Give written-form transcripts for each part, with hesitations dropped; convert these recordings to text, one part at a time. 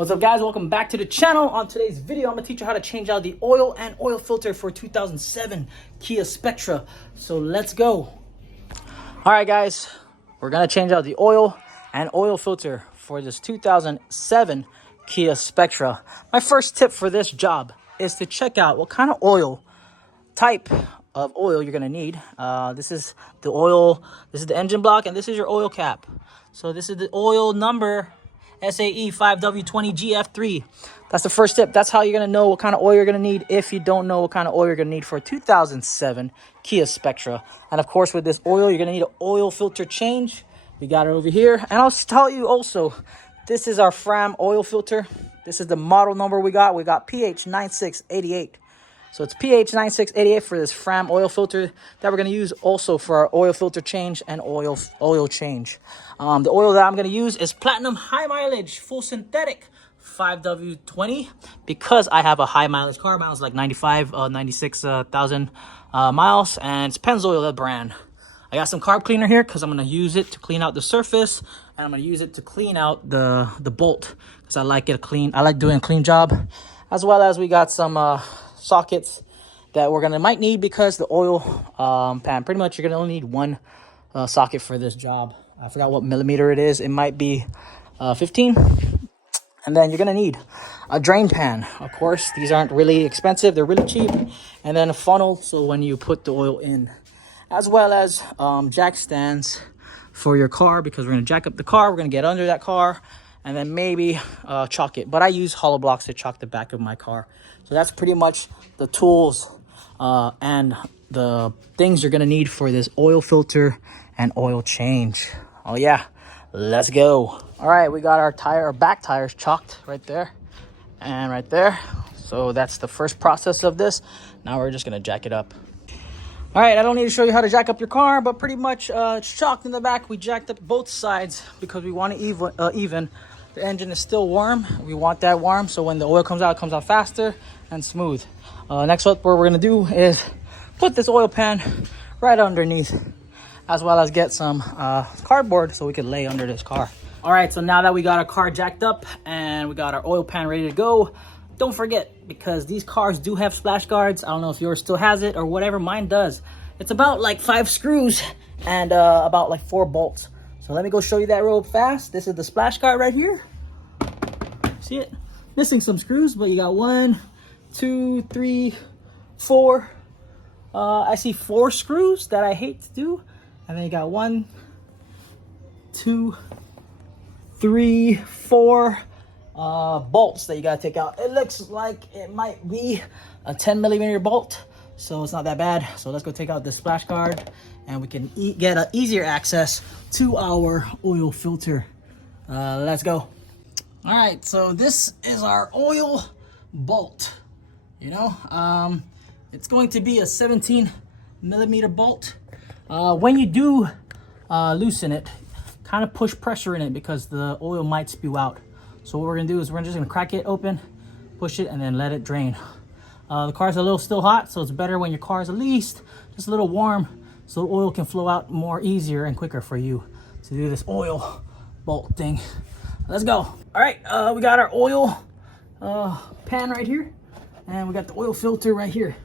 What's up, guys? Welcome back to the channel. On today's video, I'm gonna teach you how to change out the oil and oil filter for 2007 Kia Spectra. So let's go. All right, guys, we're gonna change out the oil and oil filter for this 2007 Kia Spectra. My first tip for this job is to check out what kind of oil type of oil you're gonna need. This is the oil, this is the engine block, and this is your oil cap. So this is the oil number SAE 5W20GF3. That's the first tip. That's how you're gonna know what kind of oil you're gonna need if you don't know what kind of oil you're gonna need for a 2007 Kia Spectra. And of course, with this oil, you're gonna need an oil filter change. We got it over here. And I'll tell you also, this is our FRAM oil filter. This is the model number we got. We got PH9688. So it's PH9688 for this FRAM oil filter that we're going to use also for our oil filter change and oil change. The oil that I'm going to use is Platinum High Mileage Full Synthetic 5W20 because I have a high mileage car. Miles like 96,000 miles, and it's Pennzoil, that brand. I got some carb cleaner here because I'm going to use it to clean out the surface, and I'm going to use it to clean out the bolt because I like it clean. I like doing a clean job, as well as we got some sockets that we're might need because the oil pan, pretty much you're gonna only need one socket for this job. I forgot what millimeter it is. It might be 15. And then you're gonna need a drain pan. Of course, these aren't really expensive, they're really cheap. And then a funnel, so when you put the oil in, as well as jack stands for your car, because we're gonna jack up the car, we're gonna get under that car, and then maybe chock it. But I use hollow blocks to chock the back of my car. So that's pretty much the tools and the things you're gonna need for this oil filter and oil change. Oh yeah, let's go. All right, we got our back tires chocked right there and right there. So that's the first process of this. Now we're just gonna jack it up. All right, I don't need to show you how to jack up your car, but pretty much it's chocked in the back. We jacked up both sides because we want to even. The engine is still warm. We want that warm, so when the oil comes out, it comes out faster and smooth. Next up, what we're gonna do is put this oil pan right underneath, as well as get some cardboard so we can lay under this car. All right, so now that we got our car jacked up and we got our oil pan ready to go, don't forget, because these cars do have splash guards. I don't know if yours still has it or whatever, mine does. It's about like 5 screws and about like 4 bolts. So let me go show you that real fast. This is the splash guard right here. See it? Missing some screws, but you got 1, 2, 3, 4. I see 4 screws that I hate to do. And then you got 1, 2, 3, 4 bolts that you gotta take out. It looks like it might be a 10mm bolt, so it's not that bad. So let's go take out the splash guard and we can get an easier access to our oil filter. Let's go. All right, so this is our oil bolt. You know, it's going to be a 17mm bolt. When you do loosen it, kind of push pressure in it because the oil might spew out. So what we're gonna do is we're just gonna crack it open, push it, and then let it drain. The car's a little still hot, so it's better when your car is at least just a little warm, so the oil can flow out more easier and quicker for you to do this oil bolt thing. Let's go. All right, we got our oil pan right here, and we got the oil filter right here.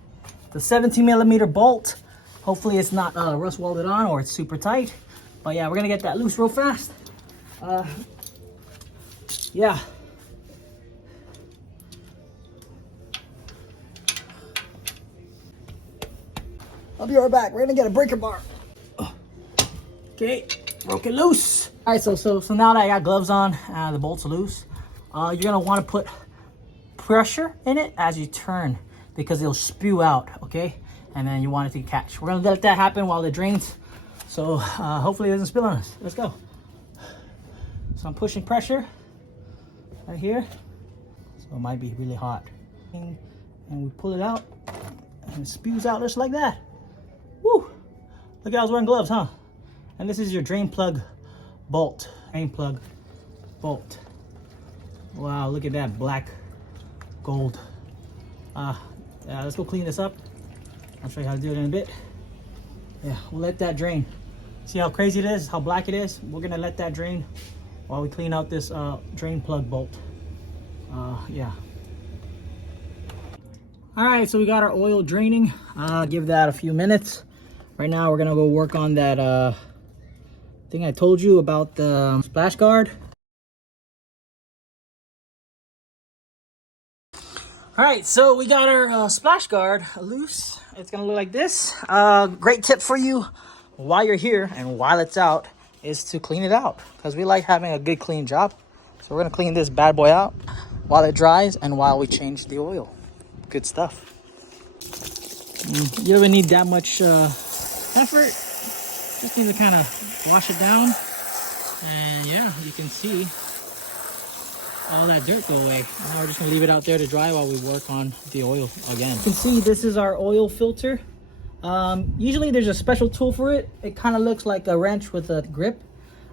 The 17mm bolt. Hopefully it's not rust welded on or it's super tight. But yeah, we're gonna get that loose real fast. Yeah. I'll be right back. We're gonna get a breaker bar. Okay, broke it loose. All right, so now that I got gloves on, the bolts are loose. You're gonna want to put pressure in it as you turn because it'll spew out. Okay, and then you want it to catch. We're gonna let that happen while it drains. So hopefully it doesn't spill on us. Let's go. So I'm pushing pressure right here. So it might be really hot. And we pull it out and it spews out just like that. Woo! Look, I was wearing gloves, huh? And this is your drain plug bolt. Drain plug bolt. Wow, look at that black gold. Yeah, let's go clean this up. I'll show you how to do it in a bit. Yeah, we'll let that drain. See how crazy it is, how black it is? We're gonna let that drain while we clean out this drain plug bolt. Yeah. All right, so we got our oil draining. Give that a few minutes. Right now we're gonna go work on that thing I told you about, the splash guard. All right, so we got our splash guard loose. It's gonna look like this. Great tip for you while you're here and while it's out is to clean it out, because we like having a good clean job. So we're gonna clean this bad boy out while it dries and while we change the oil. Good stuff. You don't even need that much effort. Just need to kind of wash it down, and yeah, you can see all that dirt go away. Now we're just gonna leave it out there to dry while we work on the oil again. You can see this is our oil filter. Usually there's a special tool for it. It kind of looks like a wrench with a grip,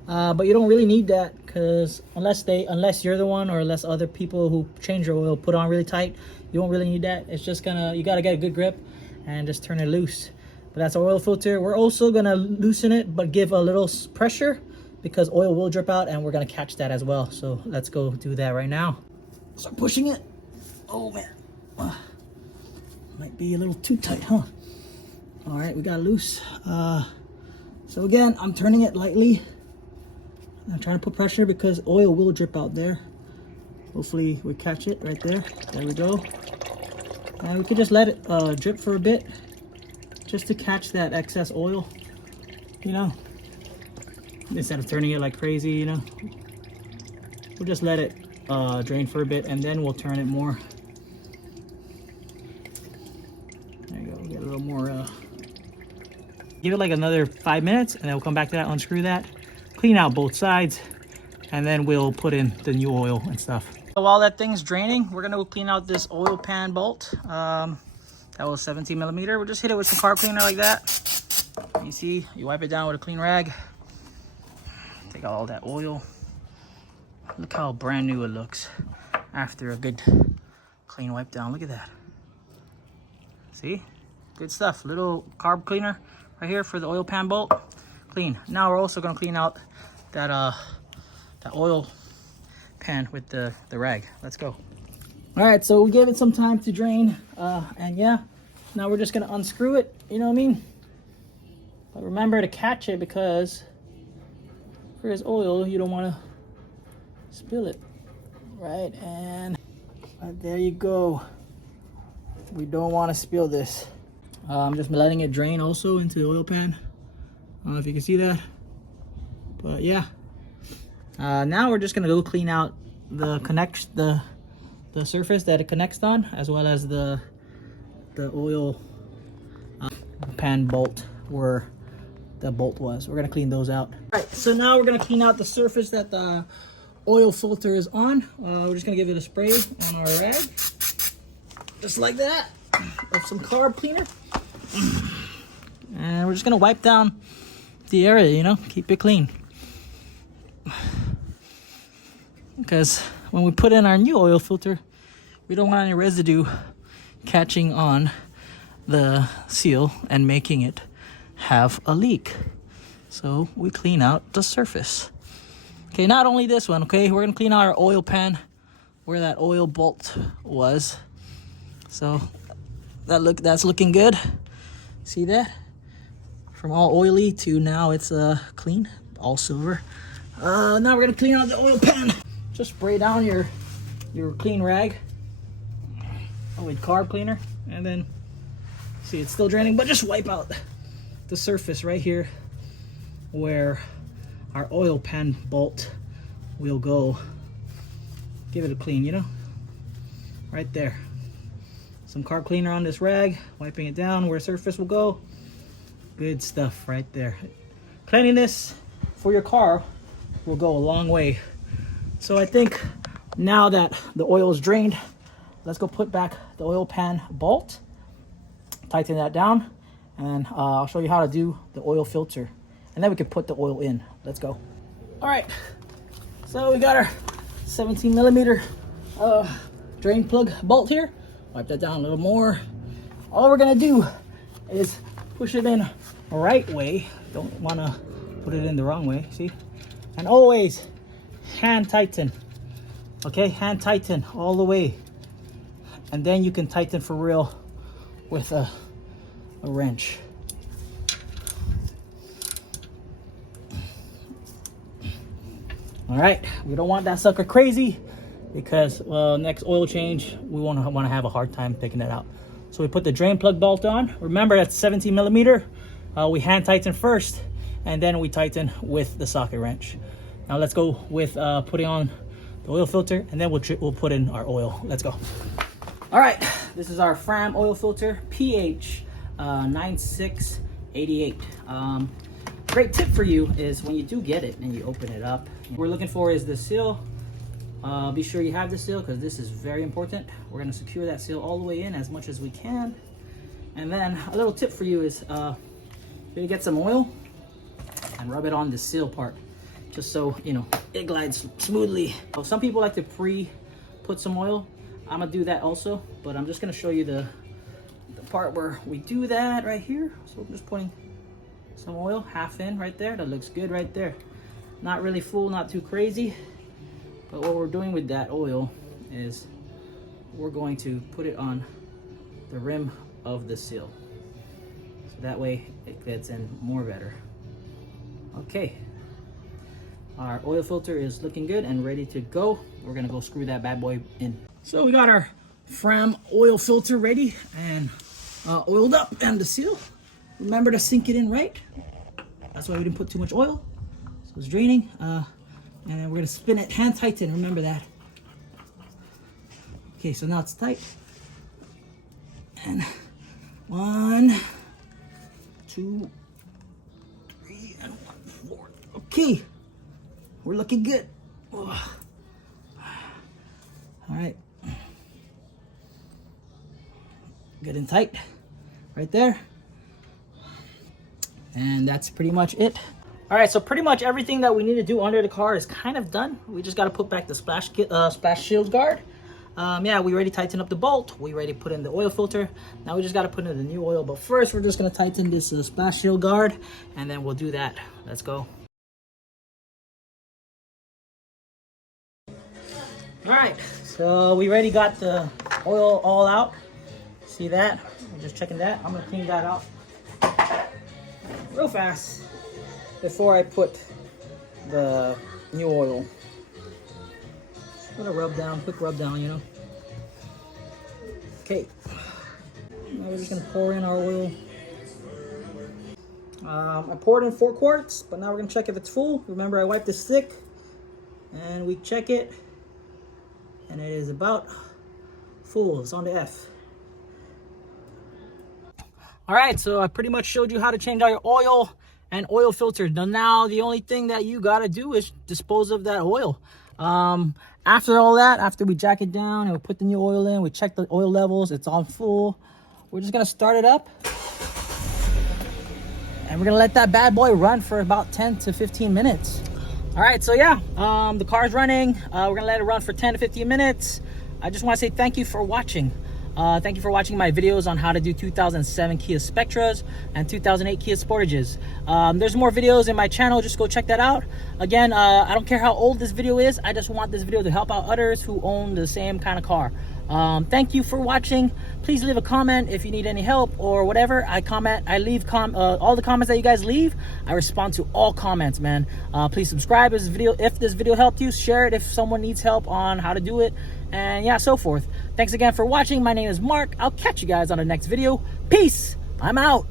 but you don't really need that, because unless you're the one, or unless other people who change your oil put on really tight, you don't really need that. It's just you gotta get a good grip and just turn it loose. But that's our oil filter. We're also gonna loosen it, but give a little pressure, because oil will drip out and we're gonna catch that as well. So let's go do that right now. Start pushing it. Oh man, might be a little too tight, huh? All right, we got it loose. So again, I'm turning it lightly. I'm trying to put pressure because oil will drip out there. Hopefully we catch it right there. There we go. And we could just let it drip for a bit, just to catch that excess oil, you know, instead of turning it like crazy, you know. We'll just let it drain for a bit, and then we'll turn it more. There you go. We'll get a little more. Give it like another 5 minutes, and then we'll come back to that, unscrew that, clean out both sides, and then we'll put in the new oil and stuff. So while that thing's draining, we're gonna go clean out this oil pan bolt. That was 17 millimeter. We'll just hit it with some carb cleaner like that. You see, you wipe it down with a clean rag. Take out all that oil. Look how brand new it looks after a good clean wipe down. Look at that. See? Good stuff. Little carb cleaner right here for the oil pan bolt. Clean. Now we're also gonna clean out that oil pan with the rag. Let's go. All right, so we gave it some time to drain, and yeah, now we're just gonna unscrew it, you know what I mean? But remember to catch it, because if there's oil, you don't wanna spill it, right? And there you go. We don't wanna spill this. I'm just letting it drain also into the oil pan. I don't know if you can see that, but yeah. Now we're just gonna go clean out the surface that it connects on, as well as the oil pan bolt where the bolt was. We're gonna clean those out. All right, so now we're gonna clean out the surface that the oil filter is on. We're just gonna give it a spray on our rag, just like that, with some carb cleaner, and we're just gonna wipe down the area, you know, keep it clean. Because when we put in our new oil filter, we don't want any residue catching on the seal and making it have a leak. So we clean out the surface. Okay, not only this one, okay, we're gonna clean out our oil pan where that oil bolt was. So that's looking good. See that? From all oily to now it's clean, all silver. Now we're gonna clean out the oil pan. Just spray down your clean rag with carb cleaner, and then see it's still draining, but just wipe out the surface right here where our oil pan bolt will go. Give it a clean, you know, right there. Some carb cleaner on this rag, wiping it down where surface will go. Good stuff right there. Cleanliness for your car will go a long way. So I think now that the oil is drained, let's go put back the oil pan bolt, tighten that down, and I'll show you how to do the oil filter, and then we can put the oil in. Let's go. All right, so we got our 17 millimeter drain plug bolt here. Wipe that down a little more. All we're gonna do is push it in the right way. Don't wanna put it in the wrong way, see? And always hand tighten Okay, hand tighten all the way. And then you can tighten for real with a wrench. All right, we don't want that sucker crazy because next oil change, we want to have a hard time picking it out. So we put the drain plug bolt on. Remember, that's 17 millimeter. We hand tighten first, and then we tighten with the socket wrench. Now let's go with putting on the oil filter, and then we'll put in our oil. Let's go. All right, this is our FRAM oil filter, pH 9688. Great tip for you is when you do get it and you open it up, what we're looking for is the seal. Be sure you have the seal because this is very important. We're gonna secure that seal all the way in as much as we can. And then a little tip for you is you get some oil and rub it on the seal part, just so you know it glides smoothly. So some people like to put some oil. I'm gonna do that also, but I'm just gonna show you the part where we do that right here. So I'm just putting some oil half in right there. That looks good right there. Not really full, not too crazy. But what we're doing with that oil is we're going to put it on the rim of the seal. So that way it gets in more better. Okay. Our oil filter is looking good and ready to go. We're gonna go screw that bad boy in. So we got our FRAM oil filter ready and oiled up, and the seal. Remember to sink it in right. That's why we didn't put too much oil. So it's draining. And then we're gonna spin it, hand tighten, remember that. Okay, so now it's tight. And 1, 2, 3, and 1, 4. Okay, we're looking good. All right, good and tight right there. And that's pretty much it. All right, so pretty much everything that we need to do under the car is kind of done. We just got to put back the splash shield guard. Yeah, we already tightened up the bolt. We already put in the oil filter. Now we just got to put in the new oil. But first, we're just going to tighten this splash shield guard, and then we'll do that. Let's go. All right, so we already got the oil all out. See that? I'm just checking that. I'm going to clean that out real fast before I put the new oil. Just gonna rub down, quick rub down, you know. Okay, now we're just gonna pour in our oil. I poured in 4 quarts, but now we're gonna check if it's full. Remember, I wiped the stick, and we check it, and it is about full. It's on the F. All right, so I pretty much showed you how to change out your oil and oil filter. Now the only thing that you gotta do is dispose of that oil. After all that, after we jack it down and we put the new oil in, we check the oil levels, it's on full. We're just gonna start it up, and we're gonna let that bad boy run for about 10 to 15 minutes. All right, so yeah, the car's running. We're gonna let it run for 10 to 15 minutes. I just wanna say thank you for watching. Thank you for watching my videos on how to do 2007 Kia Spectras and 2008 Kia Sportages. There's more videos in my channel. Just go check that out. Again, I don't care how old this video is. I just want this video to help out others who own the same kind of car. Thank you for watching. Please leave a comment if you need any help or whatever. I leave all the comments that you guys leave. I respond to all comments, man. Please subscribe if this video helped you. Share it if someone needs help on how to do it, and yeah, so forth. Thanks again for watching. My name is Mark. I'll catch you guys on the next video. Peace. I'm out.